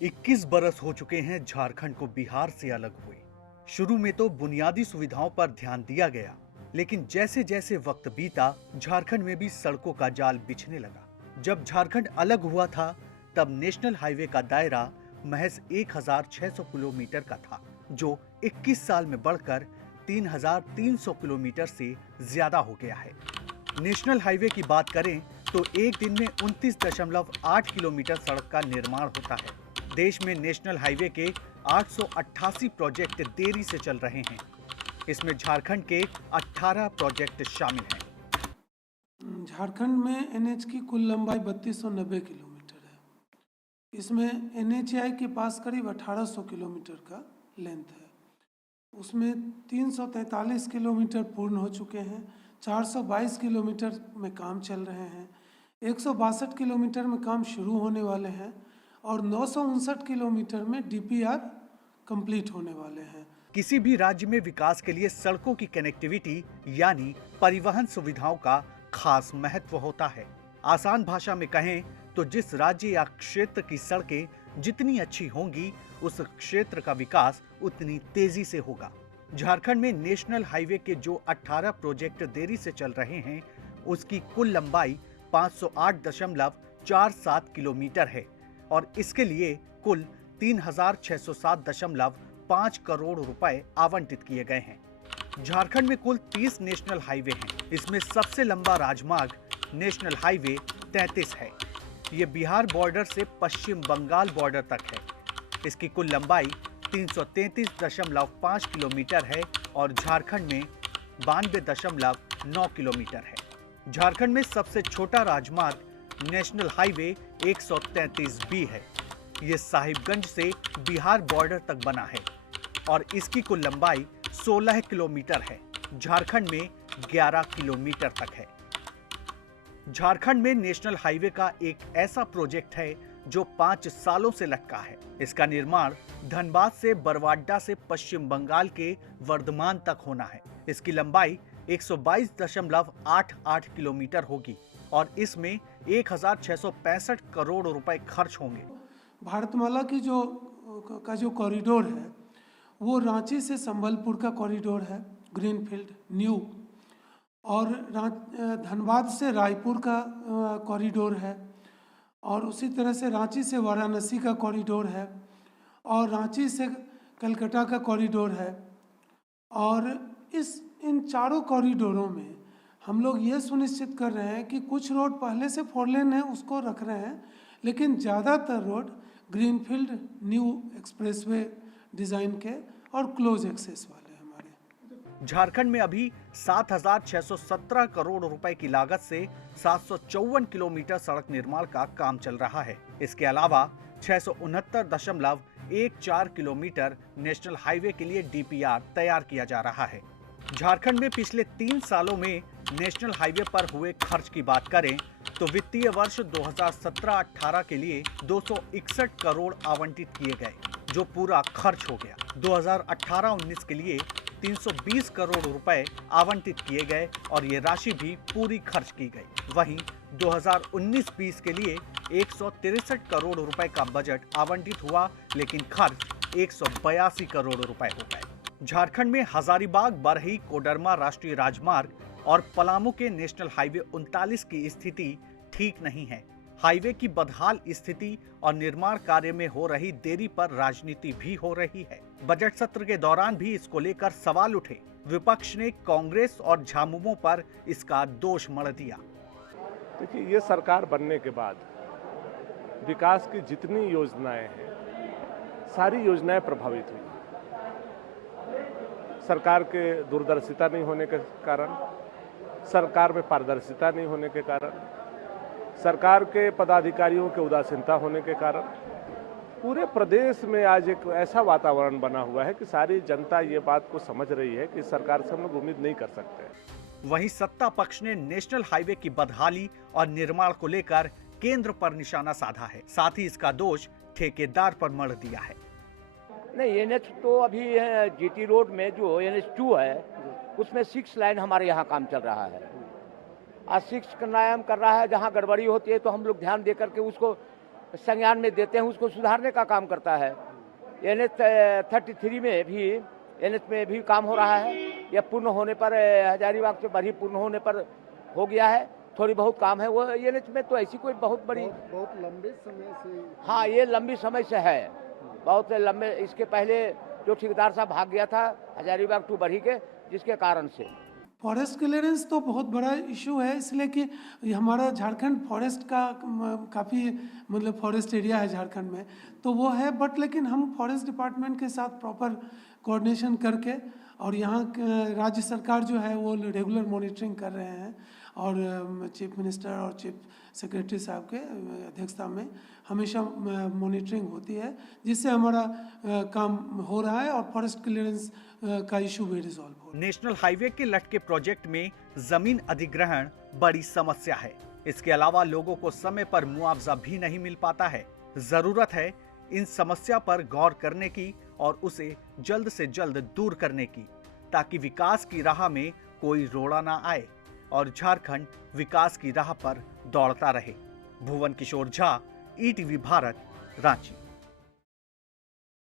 21 बरस हो चुके हैं झारखंड को बिहार से अलग हुए। शुरू में तो बुनियादी सुविधाओं पर ध्यान दिया गया, लेकिन जैसे जैसे वक्त बीता झारखंड में भी सड़कों का जाल बिछने लगा। जब झारखंड अलग हुआ था तब नेशनल हाईवे का दायरा महज 1600 किलोमीटर का था, जो 21 साल में बढ़कर 3300 किलोमीटर से ज्यादा हो गया है। नेशनल हाईवे की बात करें तो एक दिन में 29.8 किलोमीटर सड़क का निर्माण होता है। देश में नेशनल हाईवे के 888 प्रोजेक्ट देरी से चल रहे हैं। इसमें झारखंड के 18 प्रोजेक्ट शामिल हैं। झारखंड में एनएच की कुल लंबाई 3290 किलोमीटर है। इसमें एनएचएआई के पास करीब 1800 किलोमीटर का लेंथ है। उसमें 343 किलोमीटर पूर्ण हो चुके हैं, 422 किलोमीटर में काम चल रहे हैं, 162 किलोमीटर में काम शुरू होने वाले हैं और 959 किलोमीटर में डीपीआर कंप्लीट होने वाले हैं। किसी भी राज्य में विकास के लिए सड़कों की कनेक्टिविटी यानी परिवहन सुविधाओं का खास महत्व होता है। आसान भाषा में कहें तो जिस राज्य या क्षेत्र की सड़कें जितनी अच्छी होंगी, उस क्षेत्र का विकास उतनी तेजी से होगा। झारखंड में नेशनल हाईवे के जो 18 प्रोजेक्ट देरी से चल रहे हैं, उसकी कुल लंबाई 508.47 किलोमीटर है और इसके लिए कुल 3607.5 करोड़ रुपए आवंटित किए गए हैं। झारखंड में कुल 30 नेशनल हाईवे हैं। इसमें सबसे लंबा राजमार्ग नेशनल हाईवे 33 है। ये बिहार बॉर्डर से पश्चिम बंगाल बॉर्डर तक है। इसकी कुल लंबाई 333.5 किलोमीटर है और झारखंड में 92.9 किलोमीटर है। झारखंड में सबसे छोटा राजमार्ग नेशनल हाईवे 133 बी है। ये साहिबगंज से बिहार बॉर्डर तक बना है और इसकी कुल लंबाई 16 किलोमीटर है। झारखंड में 11 किलोमीटर तक है। झारखंड में नेशनल हाईवे का एक ऐसा प्रोजेक्ट है जो 5 सालों से लटका है। इसका निर्माण धनबाद से बरवाड्डा से पश्चिम बंगाल के वर्धमान तक होना है। इसकी लंबाई 122.88 किलोमीटर होगी और इसमें 1665 करोड़ रुपए खर्च होंगे। भारतमाला की जो कॉरिडोर है वो रांची से संबलपुर का कॉरिडोर है, ग्रीनफील्ड न्यू, और धनबाद से रायपुर का कॉरिडोर है, और उसी तरह से रांची से वाराणसी का कॉरिडोर है और रांची से कलकत्ता का कॉरिडोर है। और इन चारों कॉरिडोरों में हम लोग ये सुनिश्चित कर रहे हैं कि कुछ रोड पहले से 4 लेन है उसको रख रहे हैं, लेकिन ज़्यादातर road greenfield new expressway design के और क्लोज एक्सेस वाले हमारे। झारखंड में अभी 7,617 करोड़ रुपए की लागत से 754 किलोमीटर सड़क निर्माण का काम चल रहा है। इसके अलावा 669.14 किलोमीटर नेशनल हाईवे के लिए डीपीआर तैयार किया जा रहा है। झारखंड में पिछले 3 सालों में नेशनल हाईवे पर हुए खर्च की बात करें तो वित्तीय वर्ष 2017-18 के लिए 261 करोड़ आवंटित किए गए, जो पूरा खर्च हो गया। 2018-19 के लिए 320 करोड़ रुपए आवंटित किए गए और ये राशि भी पूरी खर्च की गई। वहीं 2019-20 के लिए 163 करोड़ रुपए का बजट आवंटित हुआ, लेकिन खर्च 182 करोड़ रुपए हो गए। झारखंड में हजारीबाग, बरही, कोडरमा राष्ट्रीय राजमार्ग और पलामू के नेशनल हाईवे 39 की स्थिति ठीक नहीं है। हाईवे की बदहाल स्थिति और निर्माण कार्य में हो रही देरी पर राजनीति भी हो रही है। बजट सत्र के दौरान भी इसको लेकर सवाल उठे। विपक्ष ने कांग्रेस और झामुमो पर इसका दोष मढ़ दिया। देखिए, ये सरकार बनने के बाद विकास की जितनी योजनाएं हैं, सारी योजनाएं प्रभावित हुई। सरकार के दूरदर्शिता नहीं होने के कारण, सरकार में पारदर्शिता नहीं होने के कारण, सरकार के पदाधिकारियों के उदासीनता होने के कारण पूरे प्रदेश में आज एक ऐसा वातावरण बना हुआ है कि सारी जनता ये बात को समझ रही है कि सरकार से हम लोग उम्मीद नहीं कर सकते। वहीं सत्ता पक्ष ने नेशनल हाईवे की बदहाली और निर्माण को लेकर केंद्र पर निशाना साधा है। साथ ही इसका दोष ठेकेदार पर मढ़ दिया है। नहीं, एनएच तो अभी जीटी रोड में जो एनएच 2 है उसमें 6 लाइन हमारे यहाँ काम चल रहा है। आज 6 का नाम कर रहा है, जहाँ गड़बड़ी होती है तो हम लोग ध्यान दे करके उसको संज्ञान में देते हैं, उसको सुधारने का काम करता है। NH 33 में भी NH में भी काम हो रहा है। यह पूर्ण होने पर हजारीबाग से बरही पूर्ण होने पर हो गया है। थोड़ी बहुत काम है वो NH में, तो ऐसी कोई बहुत बड़ी बहुत लंबे समय से। हाँ, ये लंबी समय से है, बहुत लंबे। इसके पहले जो ठेकेदार साहब भाग गया था हजारीबाग टू बरही के, जिसके कारण से फॉरेस्ट क्लियरेंस तो बहुत बड़ा इशू है, इसलिए कि ये हमारा झारखंड फॉरेस्ट का काफ़ी मतलब फॉरेस्ट एरिया है झारखंड में, तो वो है। बट लेकिन हम फॉरेस्ट डिपार्टमेंट के साथ प्रॉपर कोऑर्डिनेशन करके, और यहाँ राज्य सरकार जो है वो रेगुलर मॉनिटरिंग कर रहे हैं, और चीफ मिनिस्टर और चीफ सेक्रेटरी साहब के अध्यक्षता में हमेशा मॉनिटरिंग होती है, जिससे हमारा काम हो रहा है और फॉरेस्ट क्लियरेंस का इशू भी रिजॉल्व हो रहा है। नेशनल हाईवे के लटके प्रोजेक्ट में जमीन अधिग्रहण बड़ी समस्या है। इसके अलावा लोगों को समय पर मुआवजा भी नहीं मिल पाता है। जरूरत है इन समस्या पर गौर करने की और उसे जल्द से जल्द दूर करने की, ताकि विकास की राह में कोई रोड़ा ना आए और झारखंड विकास की राह पर दौड़ता रहे। भुवन किशोर झा, ETV भारत, रांची।